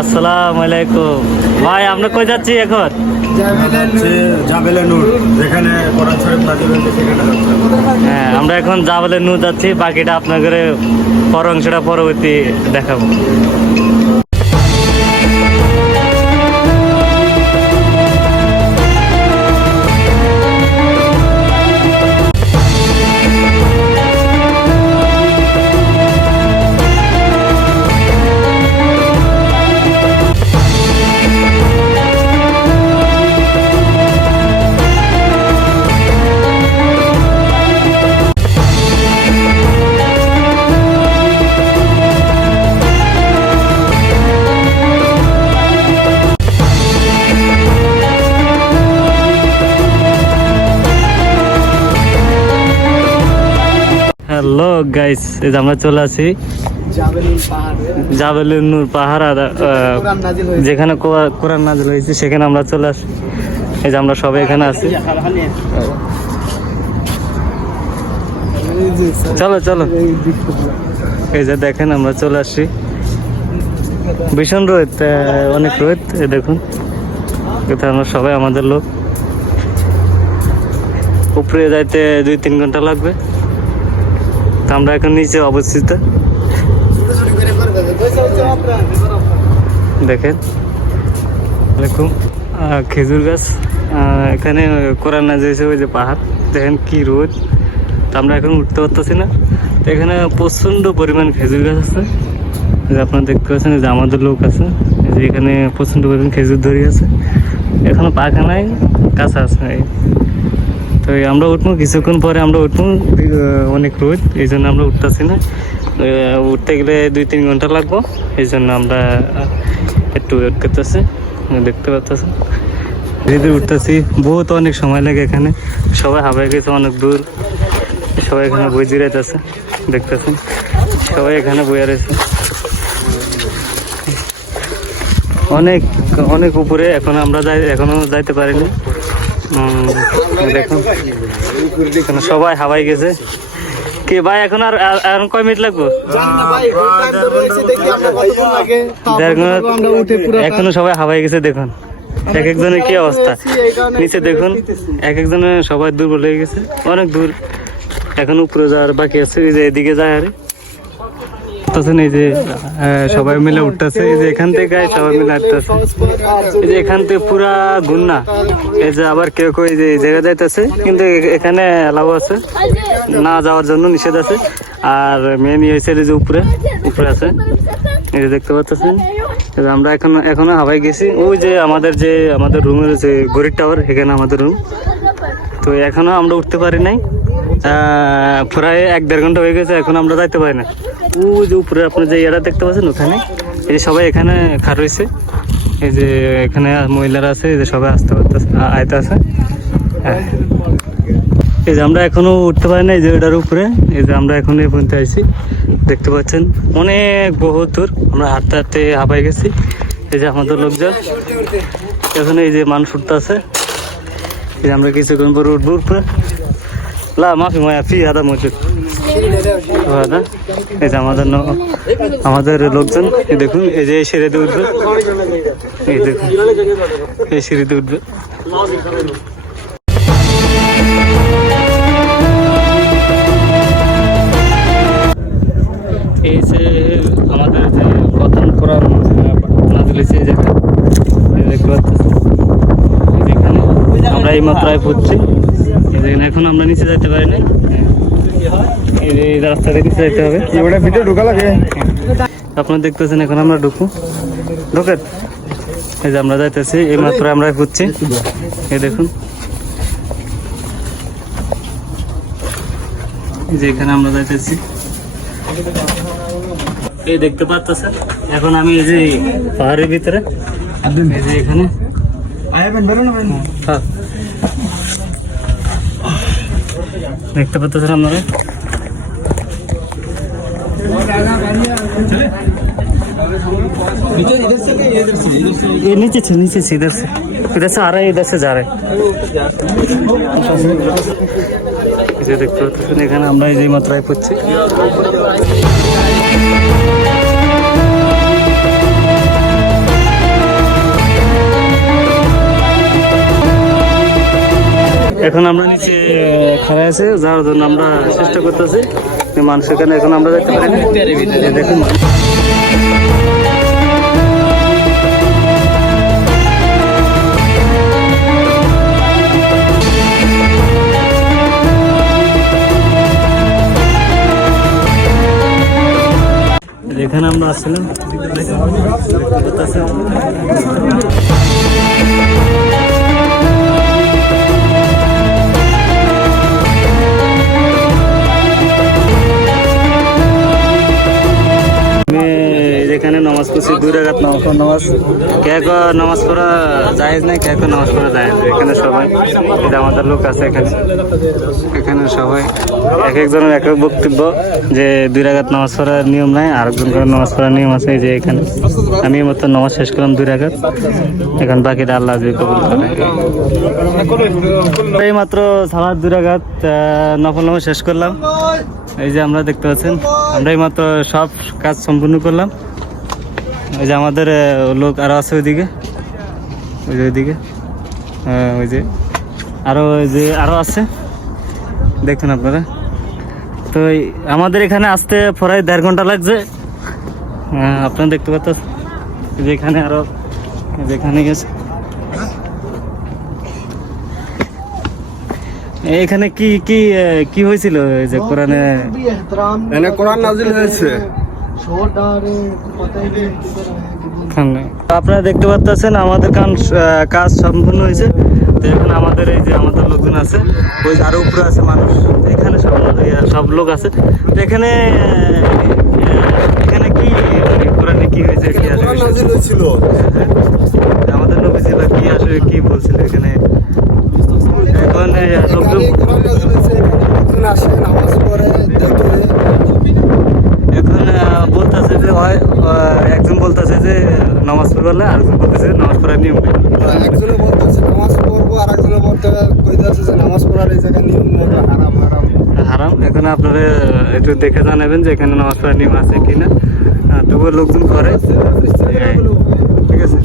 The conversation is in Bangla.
আসসালামু আলাইকুম ভাই, আমরা কই যাচ্ছি এখন? জাবেলে নূর, যেখানে কোরআন শরীফ নাযিল হয়েছে সেখানে যাচ্ছি। হ্যাঁ, আমরা এখন জাবেলে নূর যাচ্ছি। বাকিটা আপনাদের পর অংশটা পরবর্তী দেখাবো। হ্যালো গাইস, এই যে আমরা চলে আসি জাবেলে নূর পাহাড়, যেখানে কোরআন নাযিল হয়েছে সেখানে আমরা চলে আসি। এই যে আমরা সবাই এখানে আছি। চলো চলো, এই যে দেখেন আমরা চলে আসি। ভীষণ রোদ, অনেক রোদ। এই দেখুন, এটা আমরা সবাই আমাদের লোক। উপরে যাইতে 2-3 ঘন্টা লাগবে। আমরা এখন নিচে অবস্থিত, দেখেন দেখুন খেজুর গাছ। এখানে কোরআন নাযিল হয়েছে, ওই যে পাহাড় দেখেন কি রোদ। তো আমরা এখন উঠতে পারতেছি না। তো এখানে প্রচণ্ড পরিমাণ খেজুর গাছ আছে, আপনারা দেখতে পাচ্ছেন। যে আমাদের লোক আছে, যে এখানে প্রচণ্ড পরিমাণ খেজুর ধরে আছে। এখনো পাকা নাই, কাঁচা আছে। তো আমরা উঠবো কিছুক্ষণ পরে, আমরা উঠবো। অনেক রোদ, এই জন্য আমরা উঠতেছি না। উঠতে গেলে 2-3 ঘন্টা লাগবো, এই জন্য আমরা একটু ওয়েট করতেছি। দেখতে পাচ্ছি ধীরে উঠতেছি, বহুত অনেক সময় লাগে এখানে। সবাই হাবাই গেছে অনেক দূর, সবাই এখানে বই জিরাইতেছে। দেখতেছেন সবাই এখানে বইয়া রয়েছে অনেক অনেক উপরে। এখন আমরা এখনো যাইতে পারিনি। দেখুন সবাই হাওয়াই গেছে। কি ভাই, এখন আর কয় মিনিট লাগবে? এখনো সবাই হাওয়াই গেছে। দেখুন এক একজনের কি অবস্থা নিচে দেখুন। এক একজনের সবাই দুর্বল হয়ে গেছে, অনেক দূর। এখন উপরে যাওয়ার বাকি আছে, এই যে এদিকে যায়। আরে এই যে সবাই মিলে উঠতেছে। এই যে এখান থেকে সবাই মিলে উঠতেছে। এই যে এখান থেকে পুরা গুন্না। এই যে আবার কেউ কেউ যে জায়গা যাইতেছে, কিন্তু এখানে এলাও আছে, না যাওয়ার জন্য নিষেধ আছে। আর মেন হয়েছে যে উপরে আছে, এই যে দেখতে পাচ্ছেন। আমরা এখনো হাওয়াই গেছি। ওই যে আমাদের রুমের যে গরিব টাওয়ার, এখানে আমাদের রুম। তো এখনো আমরা উঠতে পারি নাই। প্রায় 1-1.5 ঘন্টা হয়ে গেছে, এখন আমরা যাইতে পারি না। ওই যে উপরে আপনি যে ইয়েটা দেখতে পাচ্ছেন, ওখানে এই যে সবাই এখানে খার রয়েছে। এই যে এখানে মহিলারা আছে, এই যে সবাই আসতে পারতেছে, আইতে আছে। হ্যাঁ, এই যে আমরা এখনো উঠতে পারি না। এই যে ওটার উপরে, এই যে আমরা এখন এই পর্যন্ত আইছি, দেখতে পাচ্ছেন অনেক বহুত দূর। আমরা হাঁটতে হাঁটতে হাঁপাই গেছি। এই যে আমাদের লোকজন এখন, এই যে মানুষ উঠতে আছে। এই যে আমরা কিছুক্ষণ পরে উঠবো উপরে। মাফি মায়া ফি আদা মজুদ। এই যে আমাদের লোকজন, এই দেখুন, এই যে এই সিঁড়িতে উঠবে। এই দেখুন এই সিঁড়িতে উঠবে। এই যে আমাদের যে প্রথম কোরআন নাযিল হয়েছে, এই দেখতে পাচ্ছি। এখানে আমরা এই মাত্রায় পড়ছি। এখন আমরা নিচে যেতে পারি না, এই রাস্তাটা নিচে যেতে হবে। ভিতরে ঢোকা লাগে। আপনারা দেখতেছেন এখন আমরা ঢুকবো। ঢোকেন, এই যে আমরা যাইতেছি, এই মাত্র আমরা খুঁজছি। এই দেখুন, এই যে এখানে আমরা যাইতেছি। এই দেখতে পাচ্ছেন এখন আমি এই যে পাহাড়ের ভিতরে, এই যে এখানে দেখতে পাচ্ছেন আপনারা। ये नीचे से इधर से आ रहा है, इधर से जा रहा है। যে দেখতে পাচ্ছেন এখানে আমরা এই যে মাত্রায় পড়ছি। এখন আমরা নিচে খাড়া আছে যাওয়ার জন্য আমরা চেষ্টা করতেছি, মানুষ এখানে এখন আমরা দেখতে পারি না। এই দেখুন মানুষ। এখানে আমরা আসছিলাম যেখানে নামাজ পড়ছি 2 রাকাত নামাজ কে নামাজ পড়া জায়েজ নাই, কে নামাজ পড়া জায়েজ। এখানে সবাই এটা আমাদের লোক আছে এখানে সবাই এক একজনের এক এক বক্তব্য যে 2 রাকাত নামাজ পড়ার নিয়ম নাই, আরেকজন করে নামাজ পড়ার নিয়ম আছে। যে এখানে আমি মতো নামাজ শেষ করলাম 2 রাকাত, এখন বাকিটা আল্লাহ যে কবুল করে। এই মাত্র সালাত 2 রাকাত নফল নামাজ শেষ করলাম। এই যে আমরা দেখতে পাচ্ছেন আমরা এই মাত্র সব কাজ সম্পূর্ণ করলাম। ওই যে আমাদের লোক আরো আছে ওইদিকে, ওইদিকে ওই যে আরো আছে দেখুন আপনারা। তো আমাদের এখানে আসতে প্রায় 1.5 ঘন্টা লাগছে। আপনারা দেখতে পাচ্ছেন যেখানে আরো যেখানে গেছে এখানে কি কি কি হয়েছিল যে কোরআনে কোরআন নাজিল হয়েছে। আপনারা দেখতে পাচ্ছেন আমাদের কাজ সম্পূর্ণ হয়েছে। তো এখন আমাদের এই যে আমাদের লোকজন আছে, ওই আরো উপরে আছে মানুষ, এখানে সব লোক আছে। তো এখানে এখানে কি কোরআনে কি হয়েছে আমাদের নবীজি বা কি আসলে কি বলছিল এখানে। এখন লোকজন এখন বলতেছে যে একজন বলতেছে যে নামাজ পড়লে, আরেকজন বলতেছে নামাজ পড়ার নিয়ম নেই। একজনে বলতেছে নামাজ পড়বো, আর একজনে বলতেছে যে নামাজ পড়ার এই জায়গায় নিয়ম নেই, হারাম হারাম হারাম। এখন আপনারা একটু দেখে জানাবেন যে এখানে নামাজ পড়ার নিয়ম আছে কিনা। তবুও লোকজন করে, ঠিক আছে।